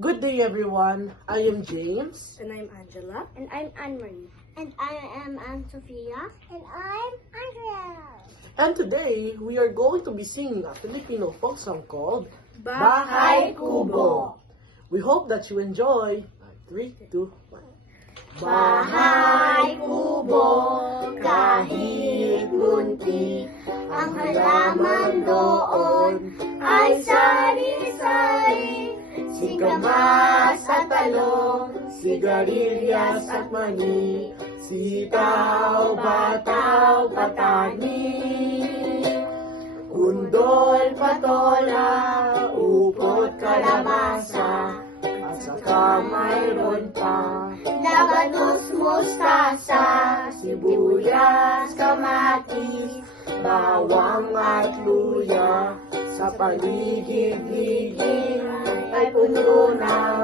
Good day, everyone. I am James. And I'm Angela. And I'm Anne-Marie. And I am Anne-Sophia. And I'm Andrea. And today, we are going to be singing a Filipino folk song called Bahay Kubo. We hope that you enjoy. 3, 2, 1. Bahay kubo, kahit munti, ang halaman doon ay sari-sari. Singkamas at talong, sigarilyas at mani, sitaw, bataw, patani. Undol, patola, upot, kalabasa, at saka mayroon pa labanos, mustasa, sibuyas, kamatis, bawang at luya. Sa paligid-ligid ay puno ng